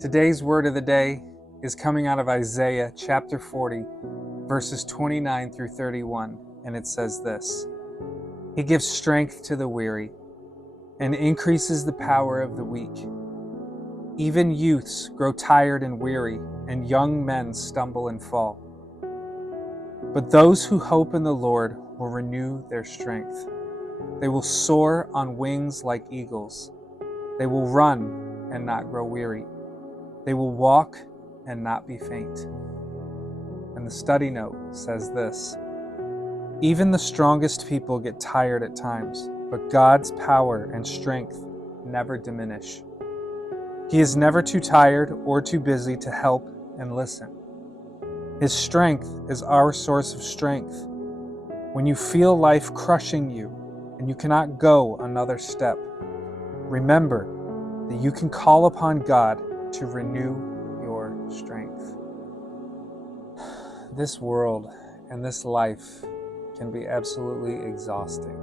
Today's word of the day is coming out of Isaiah chapter 40, verses 29 through 31, and it says this: He gives strength to the weary and increases the power of the weak. Even youths grow tired and weary, and young men stumble and fall. But those who hope in the Lord will renew their strength. They will soar on wings like eagles. They will run and not grow weary. They will walk and not be faint. And the study note says this: Even the strongest people get tired at times, but God's power and strength never diminish. He is never too tired or too busy to help and listen. His strength is our source of strength. When you feel life crushing you and you cannot go another step, remember that you can call upon God to renew your strength. This world and this life can be absolutely exhausting.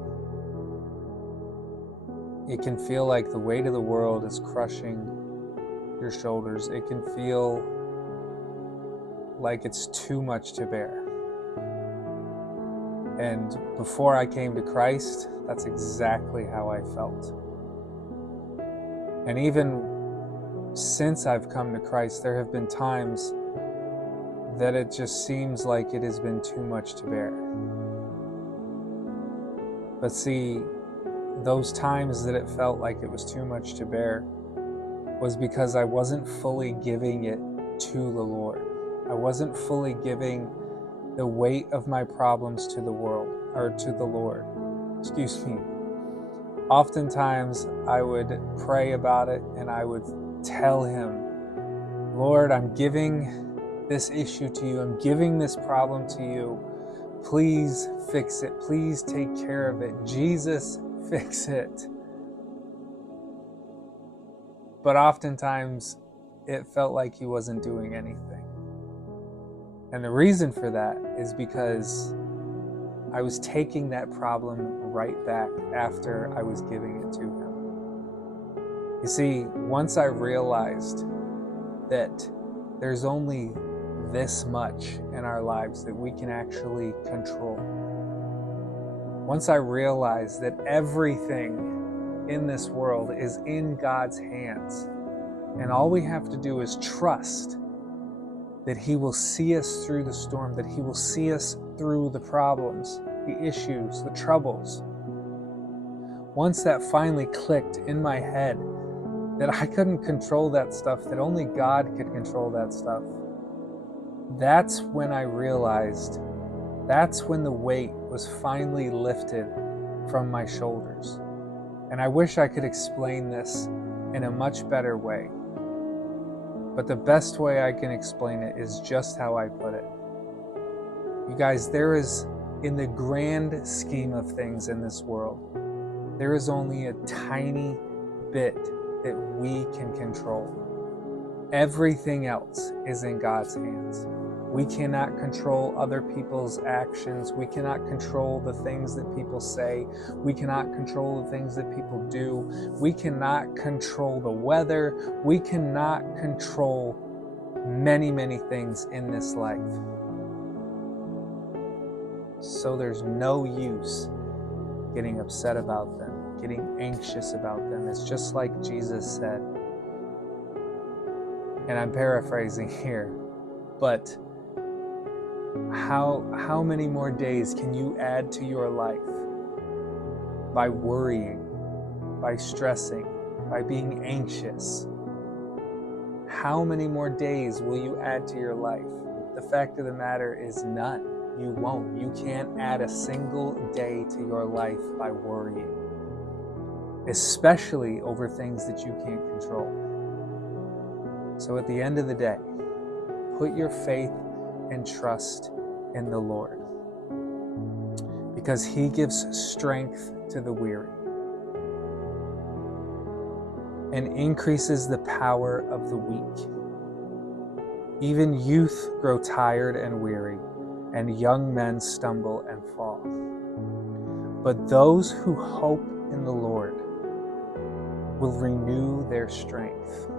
It can feel like the weight of the world is crushing your shoulders. It can feel like it's too much to bear. And before I came to Christ, that's exactly how I felt. And even since I've come to Christ, there have been times that it just seems like it has been too much to bear. But see, those times that it felt like it was too much to bear was because I wasn't fully giving it to the Lord. I wasn't fully giving the weight of my problems to the world, or to the Lord. Excuse me. Oftentimes I would pray about it and I would tell him, Lord, I'm giving this issue to you. I'm giving this problem to you. Please fix it. Please take care of it. Jesus, fix it. But oftentimes it felt like he wasn't doing anything. And the reason for that is because I was taking that problem right back after I was giving it to him. You see, once I realized that there's only this much in our lives that we can actually control, once I realized that everything in this world is in God's hands, and all we have to do is trust that he will see us through the storm, that he will see us through the problems, the issues, the troubles. Once that finally clicked in my head that I couldn't control that stuff, that only God could control that stuff, that's when I realized, that's when the weight was finally lifted from my shoulders. And I wish I could explain this in a much better way. But the best way I can explain it is just how I put it. You guys, there is, in the grand scheme of things in this world, there is only a tiny bit that we can control. Everything else is in God's hands. We cannot control other people's actions. We cannot control the things that people say. We cannot control the things that people do. We cannot control the weather. We cannot control many, many things in this life. So there's no use getting upset about them, getting anxious about them. It's just like Jesus said, and I'm paraphrasing here, but how many more days can you add to your life by worrying, by stressing, by being anxious? How many more days will you add to your life? The fact of the matter is none. You won't. You can't add a single day to your life by worrying, especially over things that you can't control. So at the end of the day, put your faith and trust in the Lord, because he gives strength to the weary and increases the power of the weak. Even youth grow tired and weary, and young men stumble and fall. But those who hope in the Lord will renew their strength.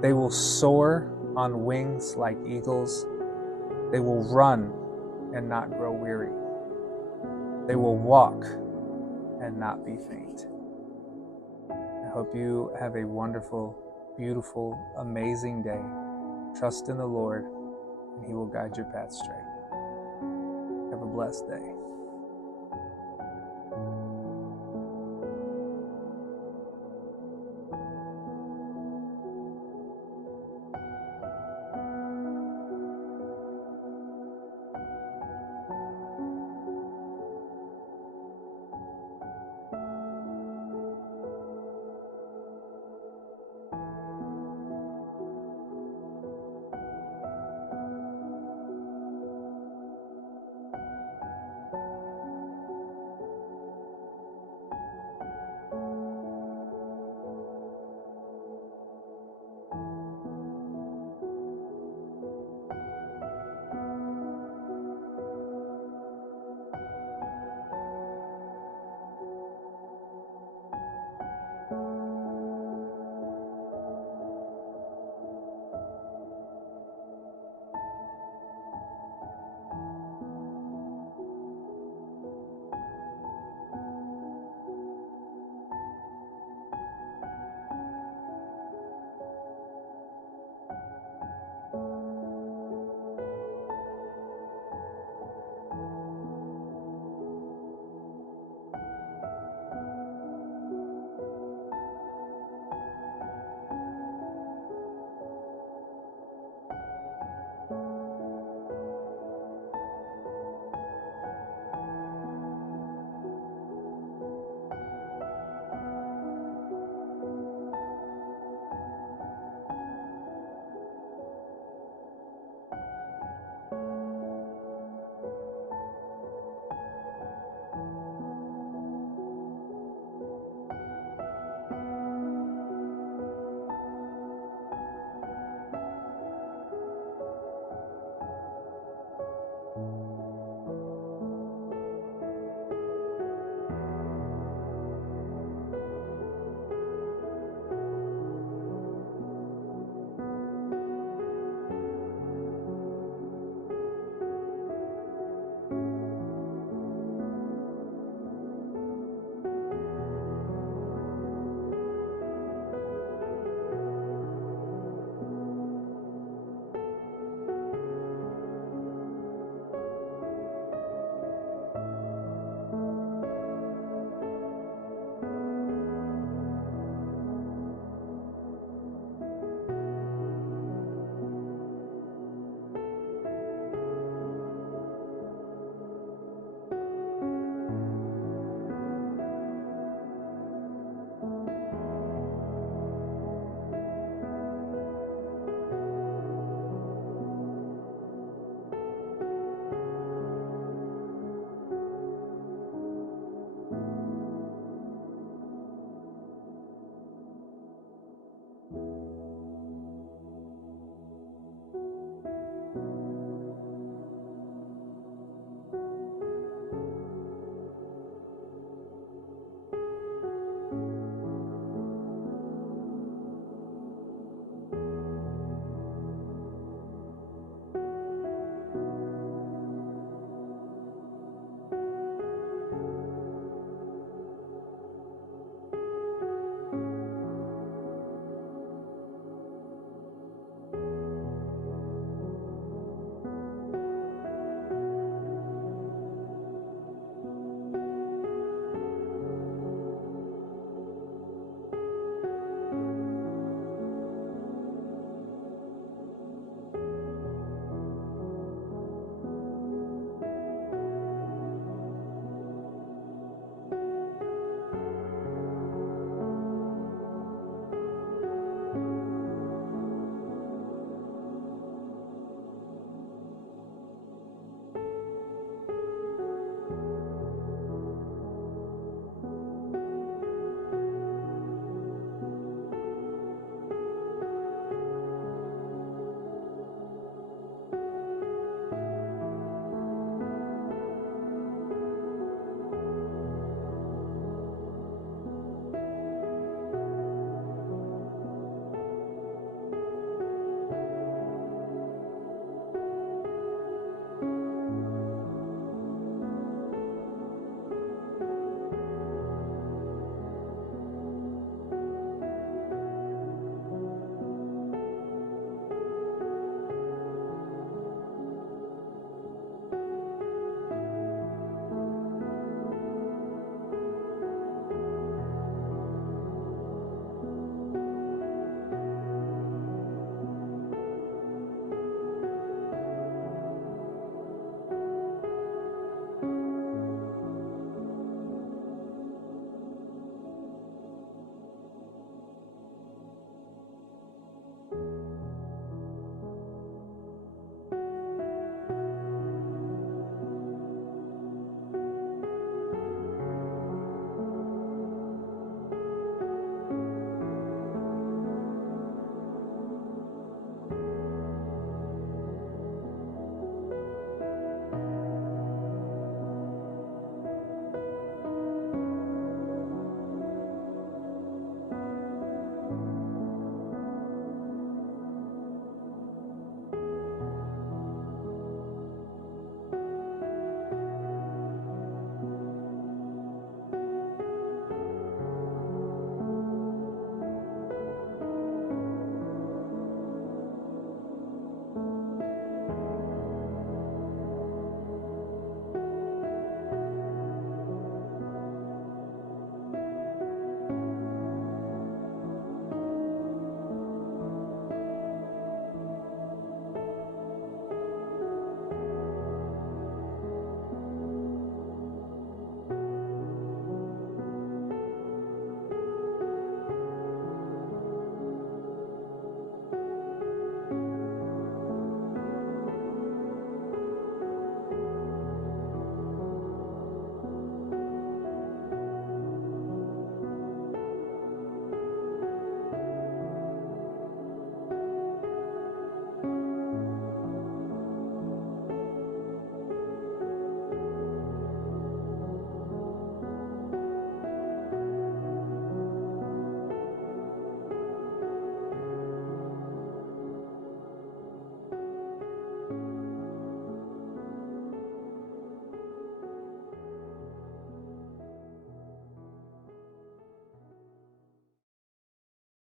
They will soar on wings like eagles. They will run and not grow weary. They will walk and not be faint. I hope you have a wonderful, beautiful, amazing day. Trust in the Lord, and He will guide your path straight. Have a blessed day.